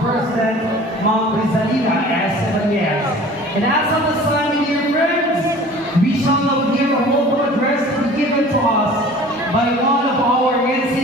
President Mount Rizalina as 7 years. And as of the time, dear friends, we shall now hear a hope address to be given to us by one of our NCAA